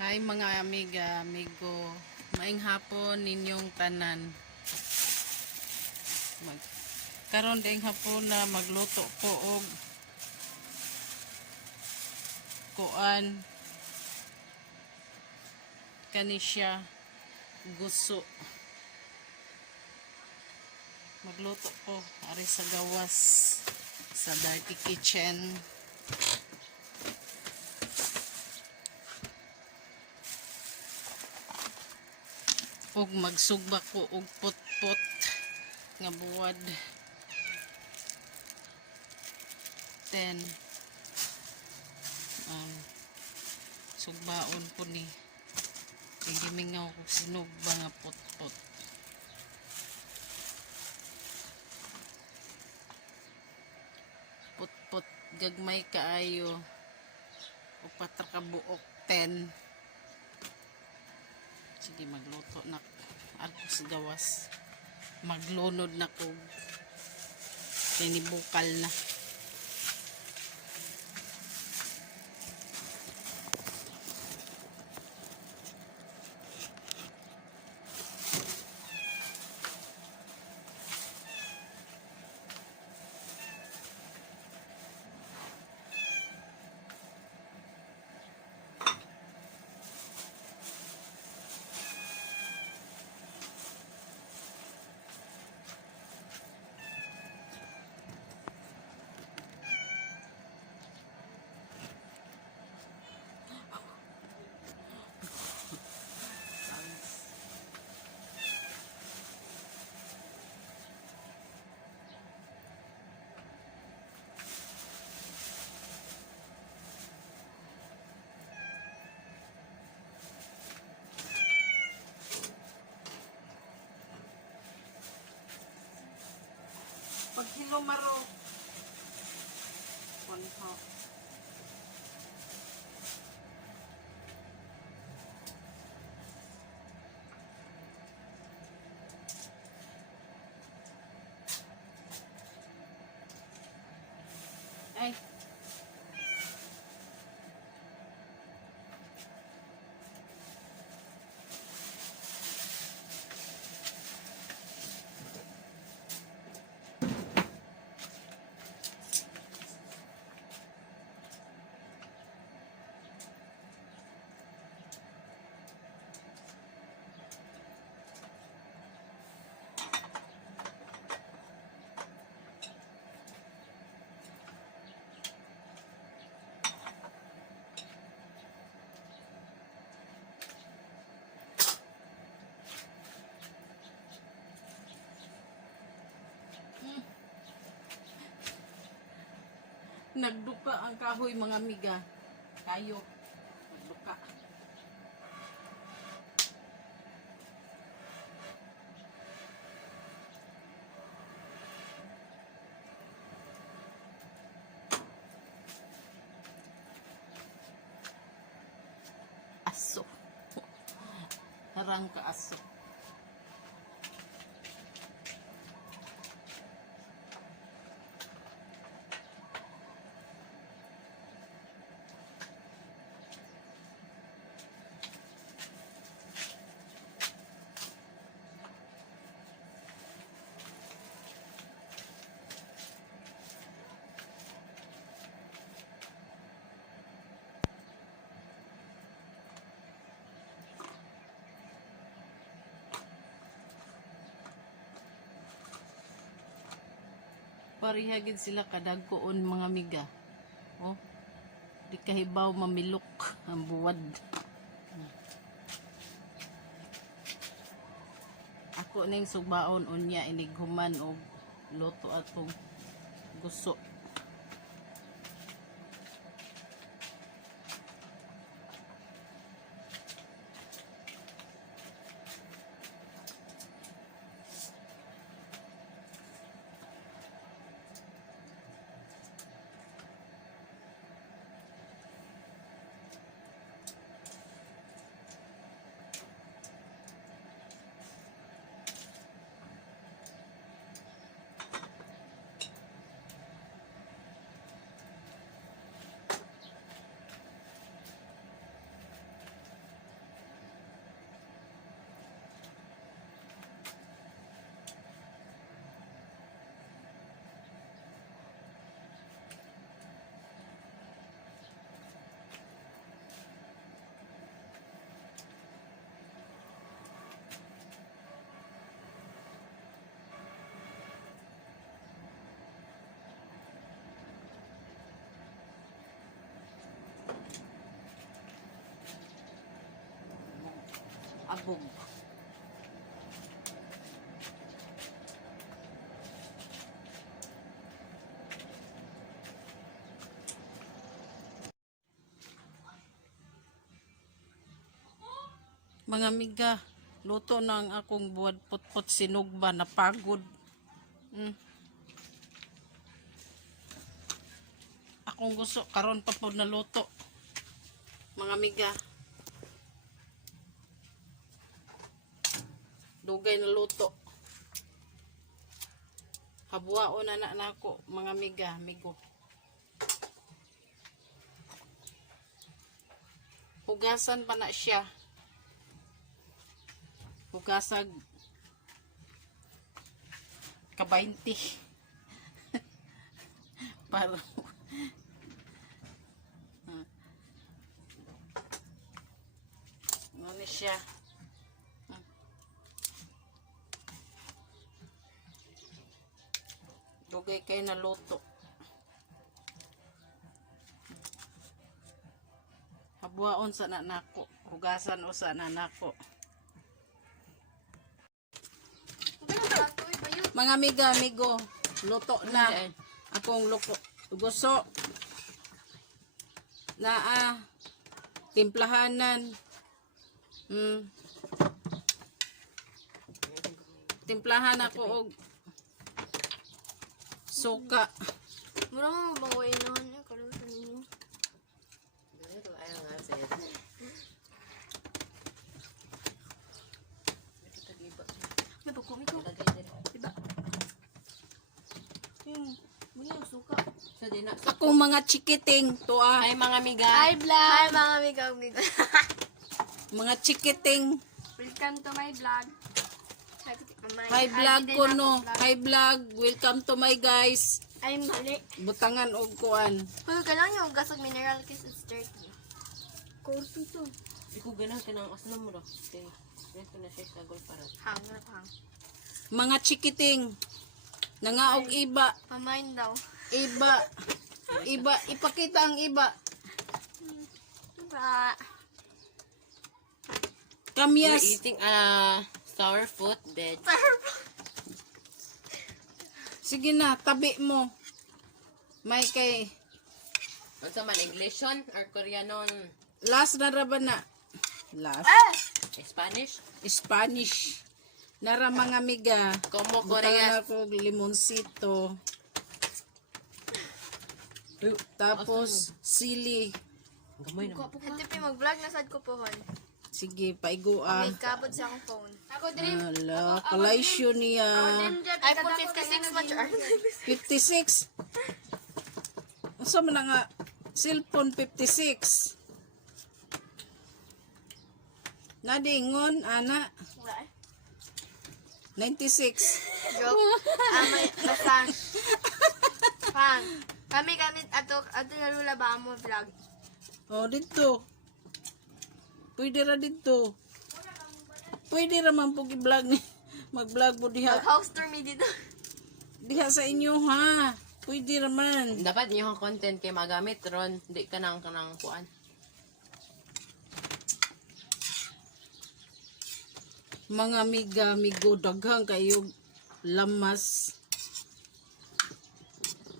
Hi mga amiga, amigo. Maing hapon ninyong tanan. Karon ding hapon na magluto ko og kuan kanisya guso. Magluto ko ari sa gawas sa Dirty Kitchen. Og magsugba ko og pot-pot nga buwad. Then sugbaon po ni gimingaw ko sinugba nga pot-pot. Pot-pot gagmay kaayo o patra ka buok 10. Sige, magluto na ako sa gawas. Maglunod na ko. Tinibukal na. Pag hilumaro konho ay nagduka ang kahoy mga amiga. Kayo nagduka. Aso. Harang ka aso. Parihagid sila kadagkoon mga miga. Oh, di kahibaw mamilok ang buwad. Ako ning sugbaon unya inighuman og luto atong guso. sabog. Mga amiga, luto na ang akong buwad putput sinugba, napagod. Akong gusto karon pa pod na luto. Mga amiga. Dugay na luto. Habuaon na nako, mga amiga, amigo. Hugasan pa na siya. Hugasag ka 20 para ano siya. Dugay kay na luto. Habuaon sa nanako, hugasan o sa nanako. Mga amiga, amigo, luto na akong gusto na timplahanan. Timplahan ako og suka. Murang mabawain naman niya, kalutan ninyo. May pagkumi ko. Diba? Bunyi ang suka. Akong mga chikiting to Ay mga amiga. Hi vlog! Hi mga amiga. mga chikiting. Welcome to my vlog. Hi vlog ko no. Hi vlog. Welcome to my guys. Ay mali. Butangan og kuan. Huwag ka lang yung gasog mineral kiss it's dirty. Kurti to. Ikaw ganang ka ng aslam mo ro. Ito na siya sa gol para. Hang. Mga chikiting. Nangaog iba. Pamain daw. Iba. Ipakita ang iba. Diba? We're Kamyas. eating sour fruit veg. Sige na, tabi mo. May kay Ano sa man Englisyon or Koreanon? last na ra ba na? Last. Spanish? Spanish. Nara mga amiga. Como Butangan Korea. ako limonsito. Tapos sili. Gamay naman. Hatipi mag-vlog na sad ko pohon. Sige, paigo ah. May kabod sa akong phone. Ako Ala, kalaysyo niya. iPhone 56 man siya. 56. Asa man na nga? Cellphone 56. Nadingon, ana. 96. Joke. May basang. Pang. Kami ato nalula ba mo vlog? Oh, dito. Pwede ra dito. Pwede ra man po i-vlog ni. Mag-vlog mo diha. Mag-house tour me dito. Diha sa inyo ha. Pwede ra man. Dapat yung content kay magamit ron. Di ka nang kuan. Mga amiga, amigo, daghang kayo lamas.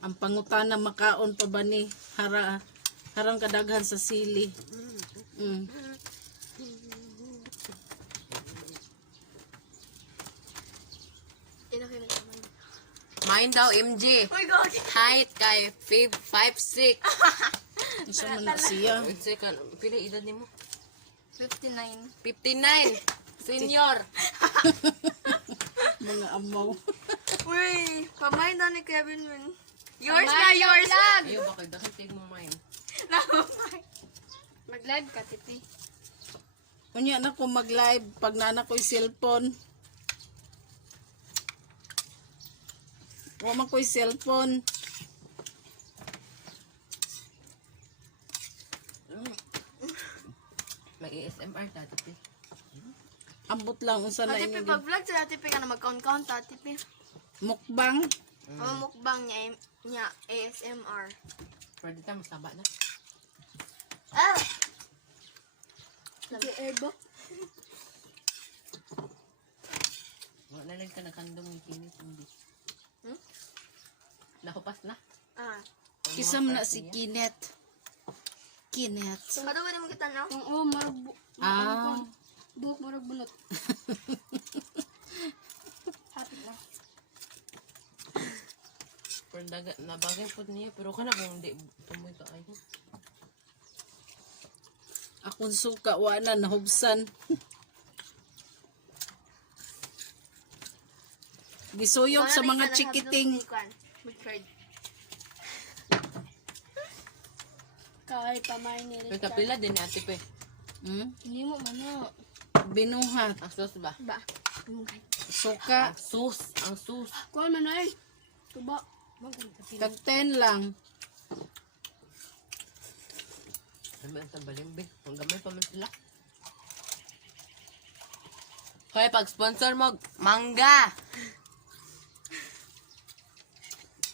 Ang pangutana makaon pa ba ni harang kadaghan sa sili. Inakin naman. Mine daw MJ. Oh my god. Height kay 5'6". Isa man na siya. Pila edad nimo? 59. 59. Senior. Mga amaw. Uy, pamay na ni Kevin Win. Yours na, yours. Ayo bakal dapat tig mo mine. Mag-live ka, tipi. Unya na ko mag-live pag nana ko'y cellphone. Wa man ko'y cellphone. Mag-ASMR ta tipi. Ambot lang unsa na Tipi, inyo. pag-vlog sila, tipi ka na mag-count-count, tipi. Mukbang. Ang mukbang niya ASMR. Pwede ta masaba na. Ah! Lagi airbox. Wala lang ka nakandong ng kinit. Hindi. Nakupas na. Ah. Kisam na si Kenneth. Kenneth. Ano ba naman kita, no? Oo, marag Ah. buhok marag bunot. Happy na. Pero nabagay po niya. Pero ka na kung hindi tumoy ka ayo. Akong suka, wala nahubsan. Gisuyok sa mga chikiting. Kahit pamay ni Pero kapila din ni ate pe. Hmm? Hindi mo mano. Binuhat. Ang sus ba? Ba? Suka. Ang sus. Ang sus. Kuha man ay. Tuba. Kag 10 lang. Ano ang tambaling be? Ang gamay pa man sila. Hoy, pag-sponsor mo, mangga!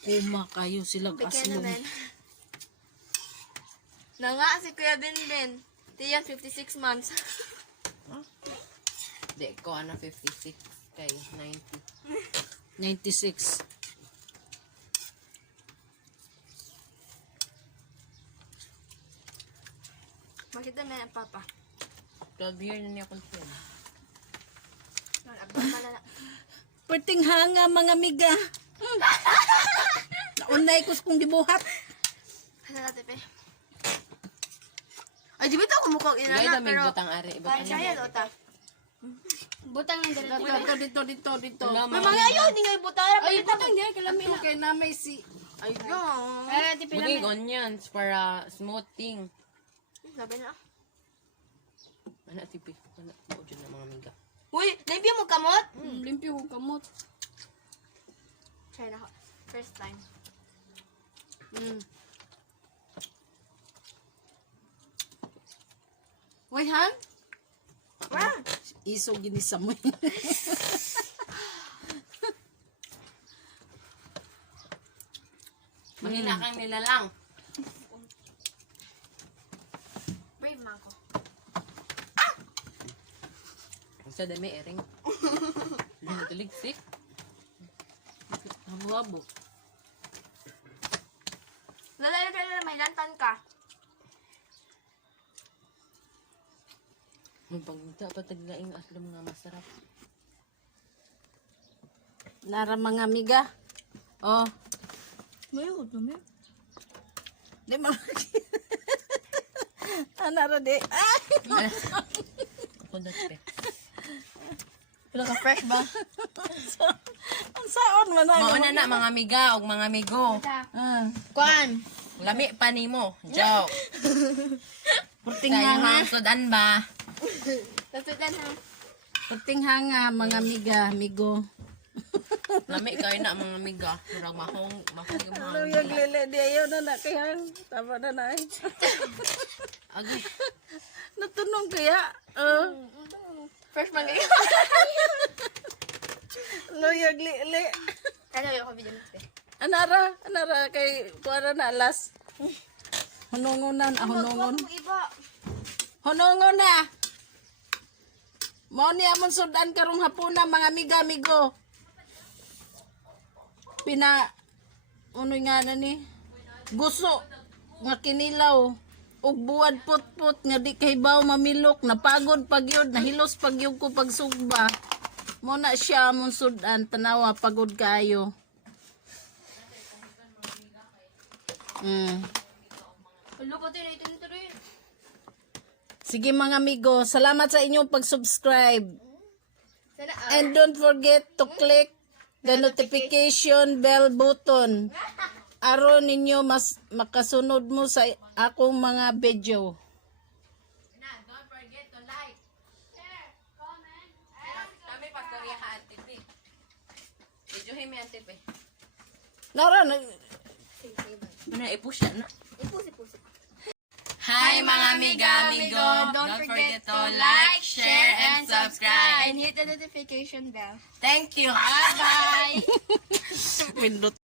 Kuma kayo silang Bigyan aslong. naman. Nanga si Kuya Binbin. Tiyan, 56 months. Di ko, 56 kay 90. 96. Makita na ang papa. 12 year na niya kung siya. Malala. Perting hanga mga miga. Naunay ko kung dibuhat. Ano natin, pe? Ay, di ba ito kumukuha Gaya inana, daming pero... butang ari. Parang siya yan, ota. Butang ng dito. Dito. Wala, May mga ayaw, hindi nga ibutara. Ay, butang di kalami na. Okay na may si... Ay, no. Eh, di pila Buging onions para smoothing. Sabi na. Ano tipi? Ano mo dyan ng mga miga? Uy, naibiya mo kamot? limpyo ko kamot. Try na ako. First time. Uy, han? Wow. Iso ginisa mo. Mahina kang nilalang. Brave man ko. Sa dami ering. Tulig sick. Habo-habo. Lalala ka na may lantan ka. Magpagmita pa taglaing aslom nga masarap. Nara mga miga. Oh. May udumi. Di mo. Nara di. Ay! Ako dati. Wala ka fresh ba? Ang saon man na. Mauna na mga miga o mga migo. Ah. Kwan. Lami pa nimo. Joke. Purting Kaya hanga. nga sudan ba? Tasudan ha. Purting hanga mga miga, migo. Lami kayo na mga miga. Murag mahong yung mga Ano miga. yung lili di ayaw na na kaya. Tama na na. Agi. Natunong kaya. Fresh man kayo. Loyag li. Ano yung video mo? Anara kay kuara na alas. Hunungunan, hunungon. Iba. Hunungon na. Mao ni amon sudan karong hapuna mga amiga-amigo. Unoy nga na ni. Guso nga kinilaw. Ug buwad put-put nga di kahibaw mamilok. Napagod pagyod, nahilos pagyod ko pagsugba. Mo na siya amon sudan tanawa pagod kayo. Ulo ko din ito nito rin. Sige mga amigo, salamat sa inyong pag-subscribe. Sana And don't forget to click the notification bell button. Aron ninyo mas makasunod mo sa akong mga video. Don't forget to like, share, comment, and... Kami pastorya ka ante pe. Videohin mi ante pe. Nara, Ano, i-push yan na. Ipusi-pusi. Hi mga amiga-amigo! Don't forget to like, share, and subscribe. And hit the notification bell. Thank you! Bye! Pindot